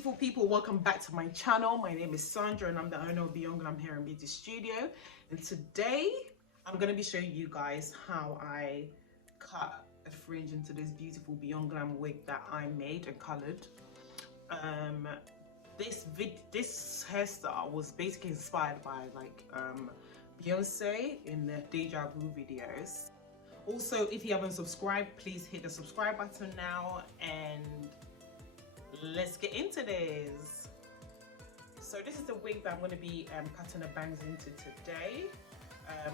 beautiful people, welcome back to my channel. My name is Sandra and I'm the owner of Beyond Glam Hair and Beauty Studio, and today I'm going to be showing you guys how I cut a fringe into this beautiful Beyond Glam wig that I made and coloured. This hairstyle was basically inspired by Beyonce in the Deja Vu videos. Also, if you haven't subscribed, please hit the subscribe button now and let's get into this. So this is the wig that I'm going to be cutting the bangs into today.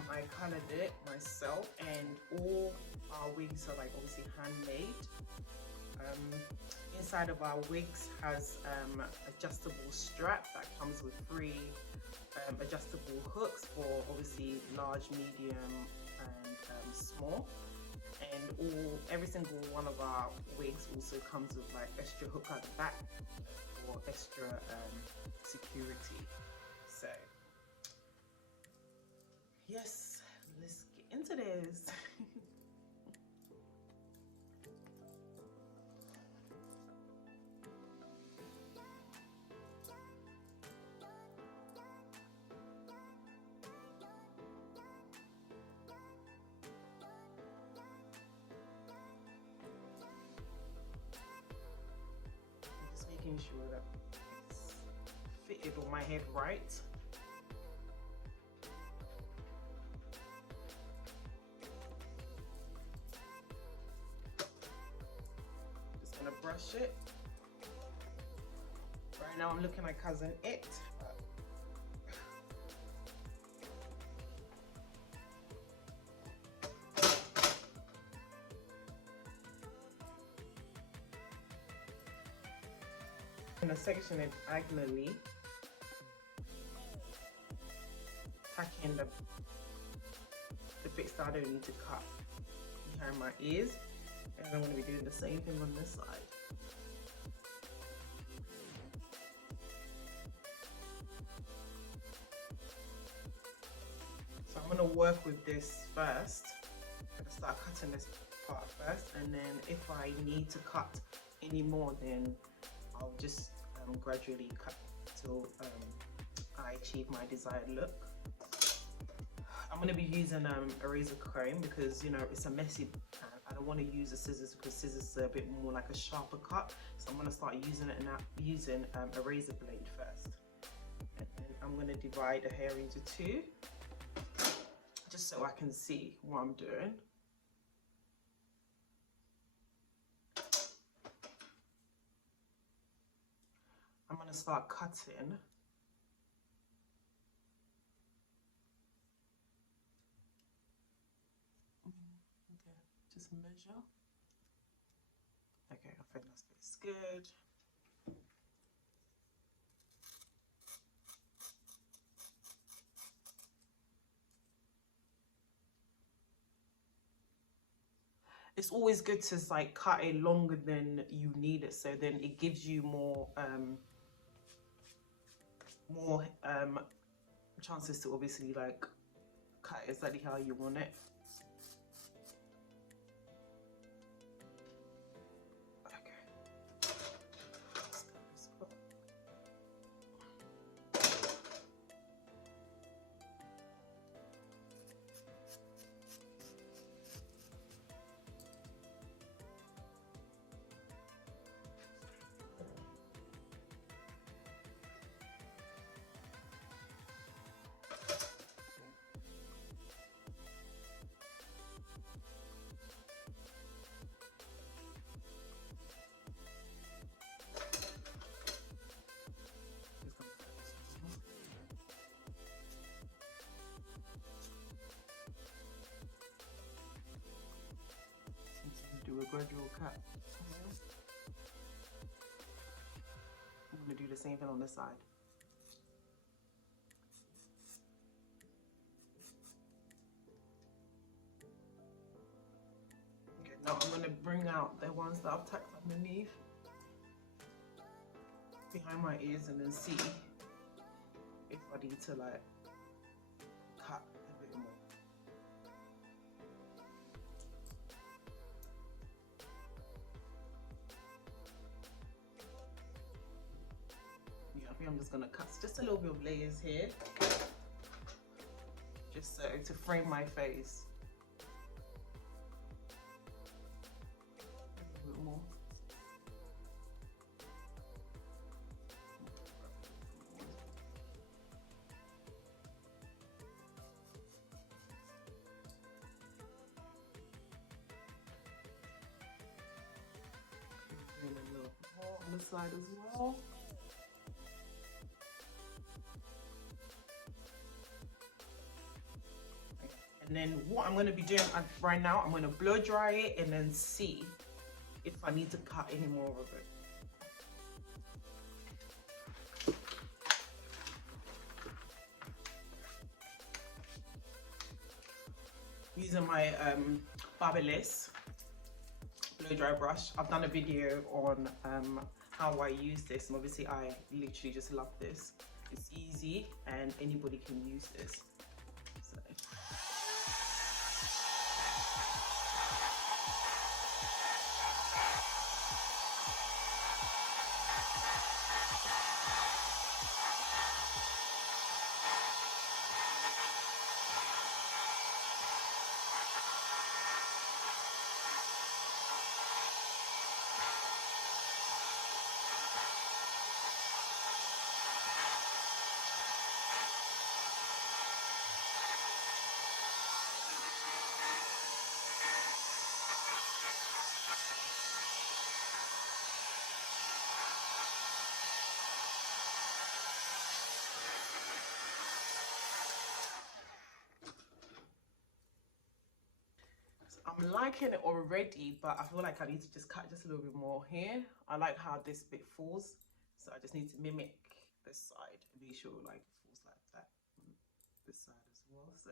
I coloured it myself, and all our wigs are obviously handmade. Inside of our wigs has adjustable strap that comes with 3 adjustable hooks for obviously large, medium and small. And every single one of our wigs also comes with extra hook at the back for extra security. So yes, let's get into this. Making sure that it's fitted on my head right. Just gonna brush it. Right now I'm looking like Cousin It. I'm going to section it diagonally, tacking the bits that I don't need to cut behind my ears, and I'm going to be doing the same thing on this side. So I'm going to work with this first. I'm going to start cutting this part first, and then if I need to cut any more, then I'll just gradually cut till I achieve my desired look. I'm going to be using a razor comb because it's a messy pan. I don't want to use the scissors because scissors are a bit more like a sharper cut. So I'm going to start using it now, using a razor blade first. And then I'm going to divide the hair into 2 just so I can see what I'm doing. I'm going to start cutting. Okay, just measure. Okay, I think that's good. It's always good to cut it longer than you need it, so then it gives you more chances to obviously cut it exactly how you want it. Do a gradual cut. I'm going to do the same thing on this side. Okay, now I'm going to bring out the ones that I've tucked underneath behind my ears and then see if I need to cut a bit more. think I'm just gonna cut just a little bit of layers here, just so to frame my face. A bit more. And a little more on the side as well. And then what I'm going to be doing right now, I'm going to blow dry it and then see if I need to cut any more of it. Using my Babyliss blow dry brush. I've done a video on how I use this, and obviously I literally just love this. It's easy and anybody can use this. So. I'm liking it already, but I feel like I need to just cut just a little bit more here. I like how this bit falls, so I just need to mimic this side and be sure like it falls like that on this side as well. So.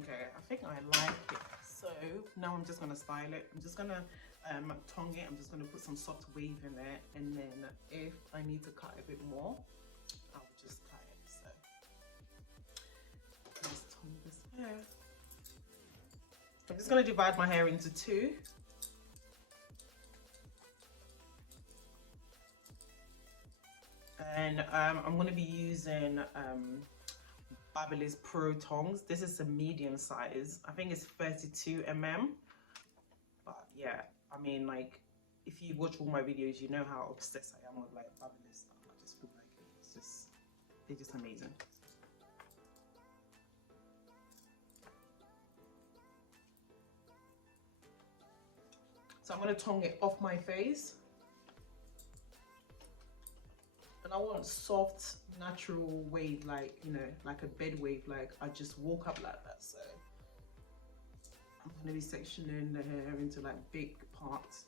Okay, I think I like it. So now I'm just gonna style it. I'm just gonna tongue it. I'm just gonna put some soft wave in there, and then if I need to cut a bit more, I'll just cut it. So let's tongue this hair. I'm just gonna divide my hair into two. And I'm gonna be using Babyliss Pro Tongs. This is a medium size. I think it's 32 mm. But yeah, I mean, like, if you watch all my videos, you know how obsessed I am with like Babyliss stuff. I just feel like it's just, they're just amazing. So I'm gonna tongue it off my face. And I want soft, natural wave, like, you know, like a bed wave, like I just walk up like that. So I'm gonna be sectioning the hair into like big parts.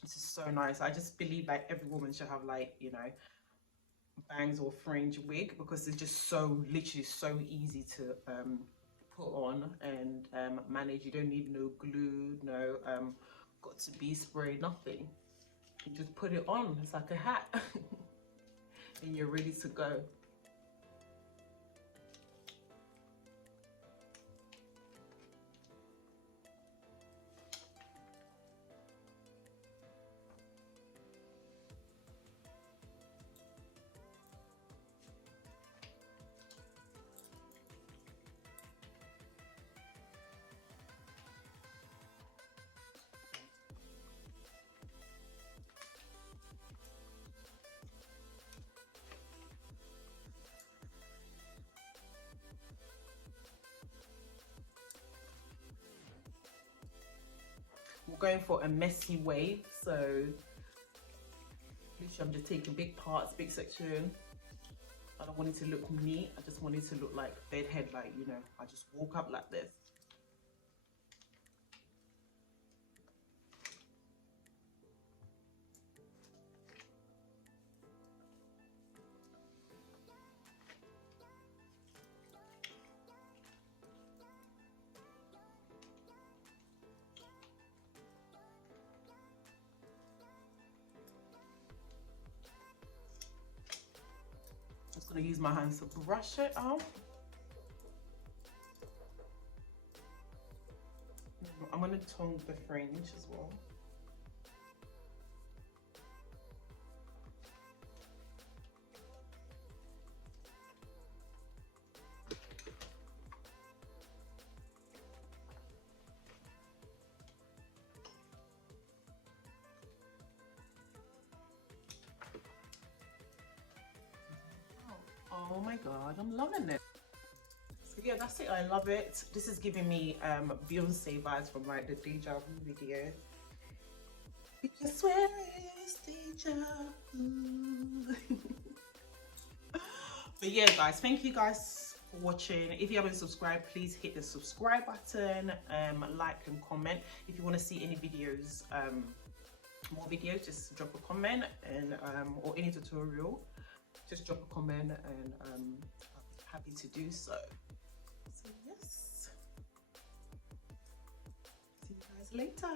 This is so nice. I just believe like every woman should have like, you know, bangs or fringe wig, because it's just so literally so easy to put on and manage. You don't need no glue, no got to be spray, nothing. You just put it on, it's like a hat. And you're ready to go. We're going for a messy wave, so literally I'm just taking big parts, big section. I don't want it to look neat, I just want it to look like bedhead, like, you know, I just walk up like this. Just gonna use my hands to brush it out. I'm gonna tone the fringe as well. Oh my god, I'm loving it. So yeah, that's it. I love it. This is giving me Beyonce vibes from like the Deja Vu video. Because swear it's Deja Vu. But yeah guys, thank you guys for watching. If you haven't subscribed, please hit the subscribe button, like and comment. If you want to see any videos, more videos, just drop a comment, and or any tutorial, just drop a comment, and I'm happy to do so. So yes, see you guys later.